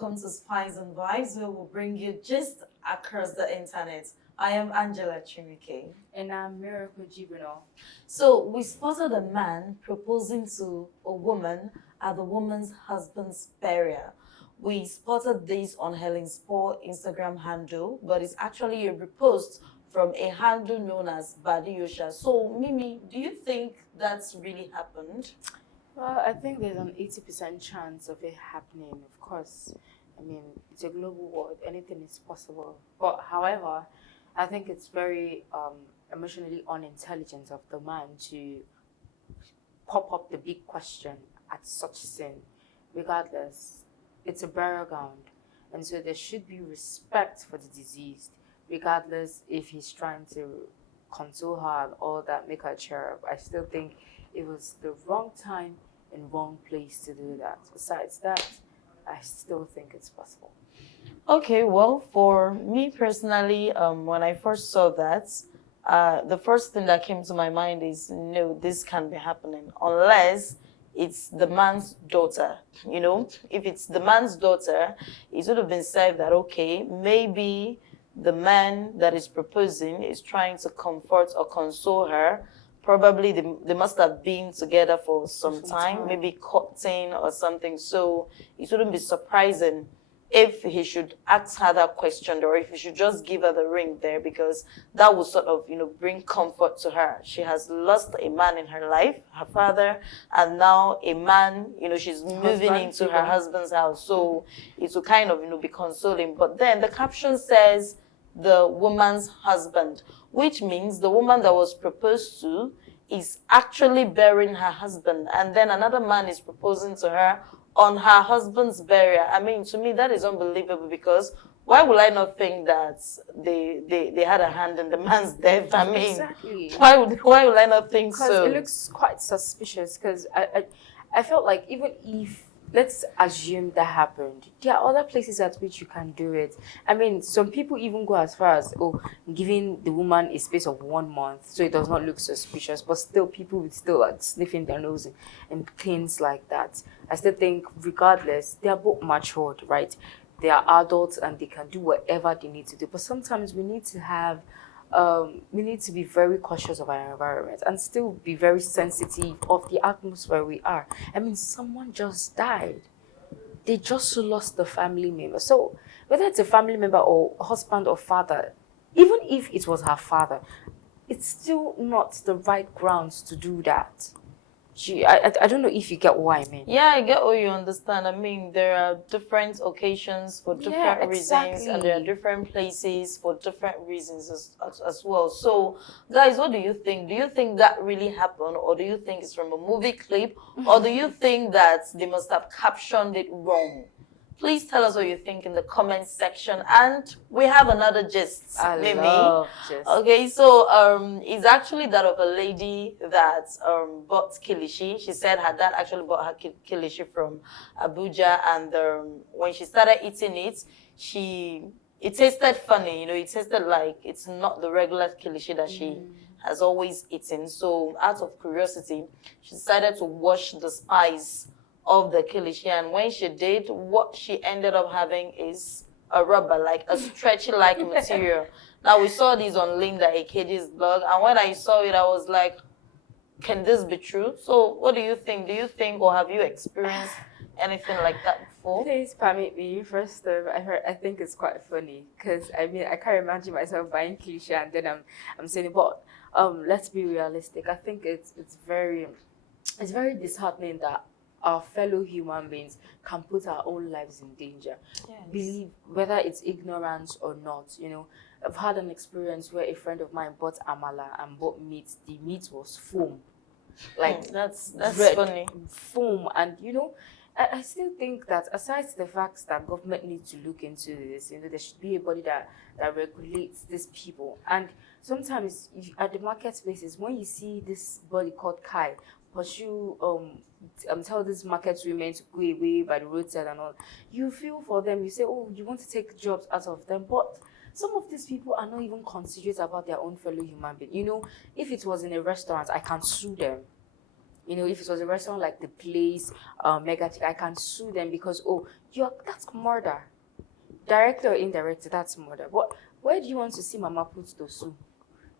welcome to Spies and Vibes, where we'll bring you just across the internet. I am Angela Chimike. And I'm Miracle Jibrino. So we spotted a man proposing to a woman at the woman's husband's burial. We spotted this on Helen's Paul Instagram handle, but it's actually a repost from a handle known as Badiyosha. So Mimi, do you think that's really happened? Well, I think there's an 80% chance of it happening, of course. I mean, it's a global world, anything is possible. But however, I think it's very emotionally unintelligent of the man to pop up the big question at such sin. Regardless, it's a burial ground. And so there should be respect for the deceased, regardless if he's trying to console her and all that, make her cheer up. I still think it was the wrong time and wrong place to do that. Besides that, I still think it's possible. Okay, well, for me personally, when I first saw that, the first thing that came to my mind is, no, this can't be happening unless it's the man's daughter. You know, if it's the man's daughter, it would have been said that, okay, maybe the man that is proposing is trying to comfort or console her. Probably they must have been together for some time, maybe courting or something. So it wouldn't be surprising if he should ask her that question, or if he should just give her the ring there, because that would sort of, bring comfort to her. She has lost a man in her life, her father, and now a man, she's moving into her husband's house. So it will kind of, be consoling. But then the caption says the woman's husband, which means the woman that was proposed to is actually burying her husband, and then another man is proposing to her on her husband's burial. I mean, to me, that is unbelievable, because why would I not think that they had a hand in the man's death? I mean, exactly. Why would I not think so? Because it looks quite suspicious, because I felt like even if, let's assume that happened, there are other places at which you can do it. I mean, some people even go as far as, giving the woman a space of 1 month so it does not look suspicious, but still people would still like sniffing their nose and things like that. I still think regardless, they are both matured, right? They are adults and they can do whatever they need to do. But sometimes we need to have we need to be very cautious of our environment and still be very sensitive of the atmosphere we are. I mean, someone just died. They just lost the family member. So whether it's a family member or husband or father, even if it was her father, it's still not the right grounds to do that. I don't know if you get what I mean. Yeah, I get what you understand. I mean, there are different occasions for different reasons, and there are different places for different reasons as well. So, guys, what do you think? Do you think that really happened, or do you think it's from a movie clip, or do you think that they must have captioned it wrong? Please tell us what you think in the comments section. And we have another gist, I love gist. Okay, so it's actually that of a lady that bought kilishi. She said her dad actually bought her kilishi from Abuja, and when she started eating it, it tasted funny. It tasted like it's not the regular kilishi that she has always eaten. So out of curiosity, she decided to wash the spice of the kilishi, and when she did, what she ended up having is a rubber, like a stretchy-like material. Now, we saw this on Linda AKJ's blog, and when I saw it, I was like, can this be true? So what do you think? Do you think, or have you experienced anything like that before? Please permit me. First off, I think it's quite funny, because I mean, I can't imagine myself buying kilishi and then I'm saying it, but let's be realistic. I think it's very disheartening that our fellow human beings can put our own lives in danger. Yes. Believe whether it's ignorance or not. I've had an experience where a friend of mine bought amala and bought meat. The meat was foam, like that's red funny. foam. And I still think that aside the fact that government needs to look into this, there should be a body that regulates these people. And sometimes at the marketplaces, when you see this body called Kai pursue tell these market women to go away by the roadside and all, you feel for them. You say, oh, you want to take jobs out of them, but some of these people are not even considerate about their own fellow human being. If it was in a restaurant, I can sue them. You know, if it was a restaurant like The Place, Mega Chick, I can sue them because, that's murder. Directly or indirectly, that's murder. But where do you want to see Mama put to sue?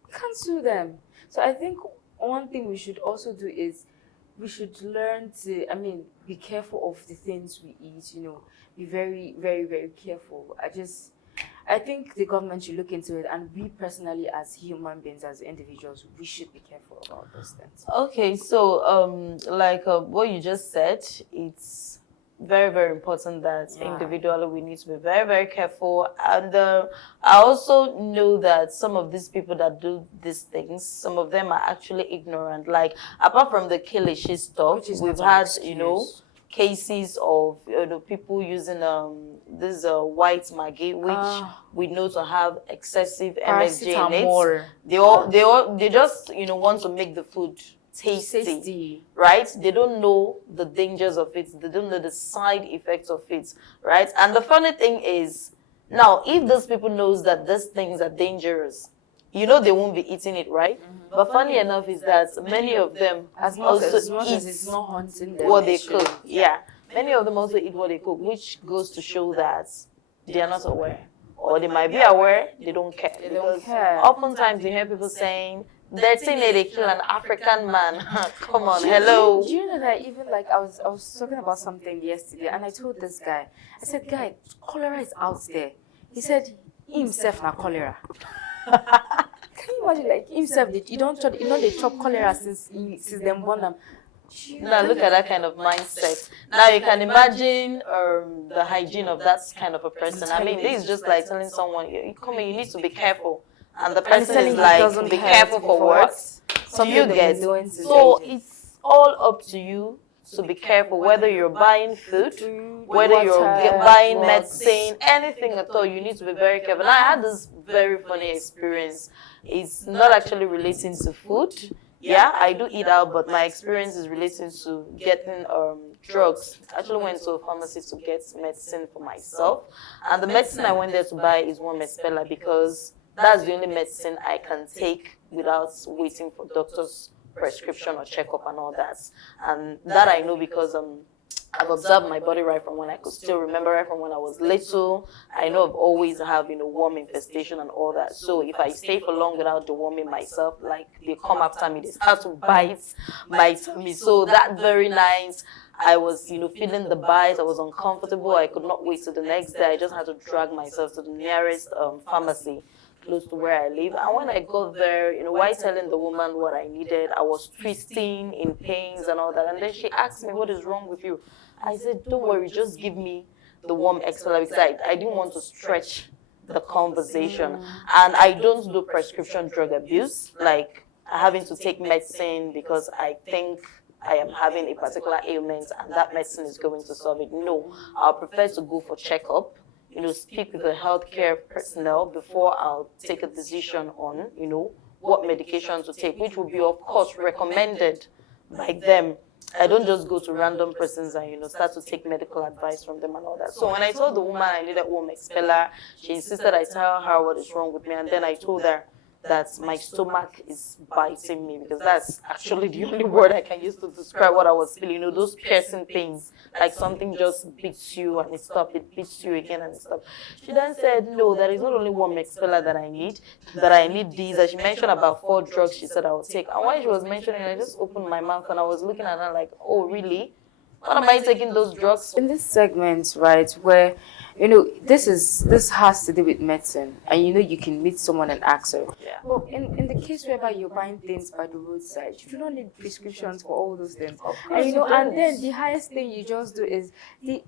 You can't sue them. So I think one thing we should also do is we should learn to, be careful of the things we eat, be very, very, very careful. I think the government should look into it, and we personally, as human beings, as individuals, we should be careful about those things. Okay, so what you just said, it's very, very important that individually we need to be very, very careful. And I also know that some of these people that do these things, some of them are actually ignorant. Like, apart from the kilishi stuff, we've had, cases of people using this white Maggi, which we know to have excessive MSG in it. They just want to make the food tasty, right? They don't know the dangers of it. They don't know the side effects of it, right? And the funny thing is, now if those people knows that these things are dangerous, they won't be eating it, right? But funny enough is that many of them also eat what they cook. Yeah, many of them also eat what they cook, which goes to show that they are not aware, or they might be aware, they don't care. They don't care. Oftentimes you hear people saying, "That's in they kill an African man." Come on, hello. Do you know that even I was talking about something yesterday, and I told this guy, I said, "Guy, cholera is out there." He said, "Himself na cholera." Can you imagine, himself, you don't they chop cholera since them born them. Now look at that kind of mindset. Now you can imagine the hygiene of that kind of a person. I mean, this is just like telling someone, you come in, you need to be careful. And the person is like, be careful for what? So you get. So it's all up to you to be careful, whether you're buying food, whether you're buying medicine, anything at all, you need to be very careful. Now, I had this very funny experience. It's not actually relating to food. Yeah, I do eat out, but my experience is relating to getting drugs. I actually went to a pharmacy to get medicine for myself. And the medicine I went there to buy is one Mespela, because that's the only medicine I can take without waiting for doctor's prescription or checkup and all that. And that I know because I've observed my body right from when I could still remember, right from when I was little. I know I've always have, worm infestation and all that. So if I stay for long without deworming myself, like they come after me, they start to bite me. So that very night, I was, feeling the bite. I was uncomfortable. I could not wait till the next day. I just had to drag myself to the nearest pharmacy close to where I live. And when I got there, while telling the woman what I needed, I was twisting in pains and all that. And then she asked me, "What is wrong with you?" I said, "Don't worry, just give me the warm Excella," because I didn't want to stretch the conversation. And I don't do prescription drug abuse, like having to take medicine because I think I am having a particular ailment and that medicine is going to solve it. No, I'll prefer to go for checkup, speak with the healthcare personnel before I'll take a decision on, what medication to take, which will be, of course, recommended by them. I don't just go to random persons and, start to take medical advice from them and all that. So when I told the woman I needed warm expeller, she insisted I tell her what is wrong with me. And then I told her that my stomach is biting me, because that's actually the only word I can use to describe what I was feeling. Those piercing pains, like something just beats you and it stops, it beats you again and it stops. She then said, "No, there is not only one expeller that I need these." And she mentioned about 4 drugs she said I would take. And while she was mentioning, I just opened my mouth and I was looking at her like, "Oh, really? What am I taking those drugs?" In this segment, right, where this has to do with medicine, and you can meet someone and ask her. Yeah. Well, in the case whereby you're buying things by the roadside, you do not need prescriptions for all those things. And then the highest thing you just do is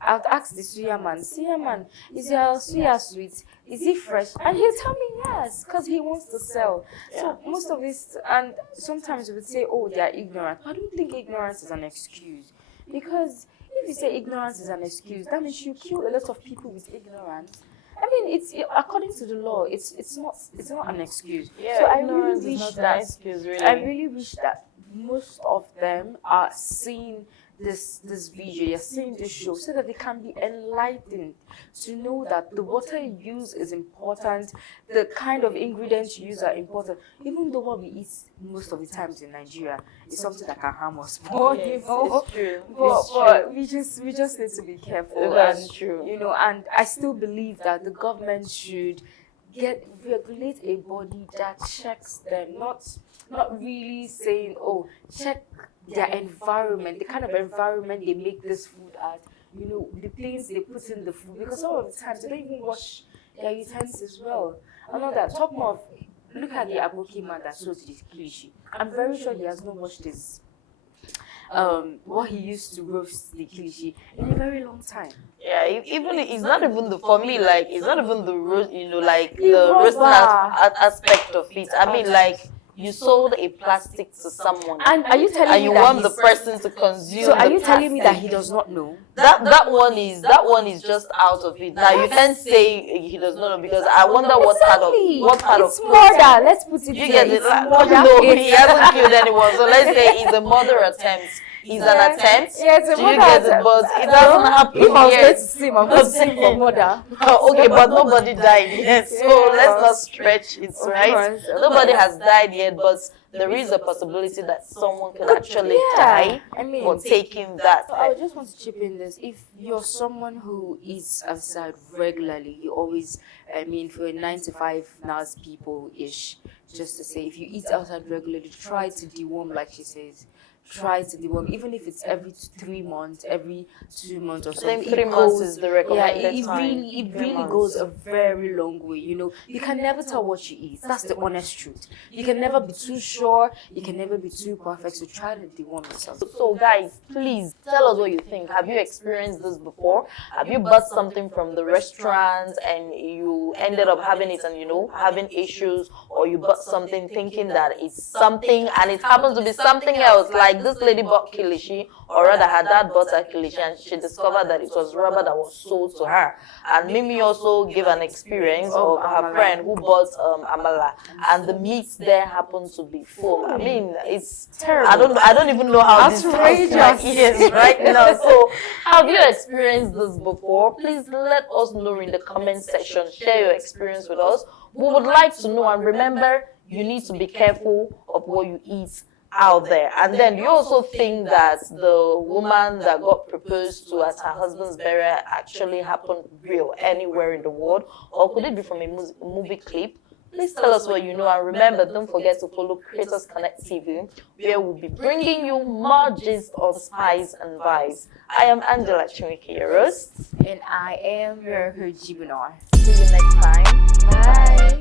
I'll ask the suya man, "Is your suya sweet? Is it fresh?" And he'll tell me yes, because he wants to sell. Yeah. So most of this, and sometimes we would say, "Oh, they are ignorant." I don't think ignorance is an excuse. Because if you say ignorance is an excuse, that means you kill a lot of people with ignorance. I mean, it's according to the law, it's not an excuse. Yeah, so ignorance is not an excuse, really. I really wish that most of them are seeing this video, you're seeing this show, so that they can be enlightened to know that the water you use is important, the kind of ingredients you use are important. Even though what we eat most of the times in Nigeria is something that can harm us more, you know. It's true. But we just need to be careful. That's And, true. you know, and I still believe that the government should regulate a body that checks them, not really saying, oh, check their environment, the kind of environment they make this food at, you know, the things they put in the food, because some of the times they don't even wash their utensils as well. I know that. Talk more of, look at the Aboki man that sold this kilishi. I'm very sure he has not washed his what he used to roast the kilishi in a very long time. Yeah, even it's not even the for me like it's not even the roast, you know, like The the roasting rubber. aspect of it. I mean, like you sold a plastic to someone, And are you telling and me you that want the he's- person to consume. So are the you telling me that plastic? he does not know? That one is just out of it. Now you can't say he does not know, because I wonder what Exactly. part It's of murder. Let's put it you there. get it. It's Like, murder. no, he hasn't killed anyone. So let's say it's a murder attempt. It's an attempt. Yeah, it's a Do you murder get it? attempt. But it doesn't happen If I was going yet. to see him, I'm going to see him for murder. Okay, but nobody died yet, so Yeah. let's not stretch it, Of right? course, of Nobody course. has died yet, but there is a possibility that someone could actually Yeah, die I mean, for taking that. So I would just want to chip in this. If you're someone who eats outside regularly, you always, I mean, for a 9 to 5 NAS people-ish, just to say, if you eat outside regularly, try to deworm, like she says. Try to deworm, even if it's every 3 months, every 2 months or I something. think 3 It months goes- is the recommended it time. It 3 really months. goes a very long way. You know, you can never tell what you eat. That's the honest truth. You can never be too sure. You can never be too perfect. So try to deworm yourself. So guys, please tell us what you think. Have you experienced this before? Have you bought something from the restaurant and you ended up having it and, you know, having issues, or you bought something thinking that it's something and it happens to be something else? Like this lady bought kilishi, or rather her dad bought her kilishi, and she discovered that it was rubber that was sold to her. And Mimi also gave an experience of her friend who bought amala, and the meat there happened to be foam. I mean, it's Terrible. I don't even know how this sounds Outrageous. like ears right now. So, have you experienced this before? Please let us know in the comment section. Share your experience with us. We would like to know. And remember, you need to be careful of what you eat out there. And then you also think that the woman that got proposed to at her husband's burial actually happened real anywhere in the world, or could it be from a movie clip? Please tell us what you know, and remember, don't forget to follow Creators Connect TV, where we'll be bringing you more gist on spice and vibes. I am Angela Chinwike, your host. And I am your Jibunar. See you next time. Bye.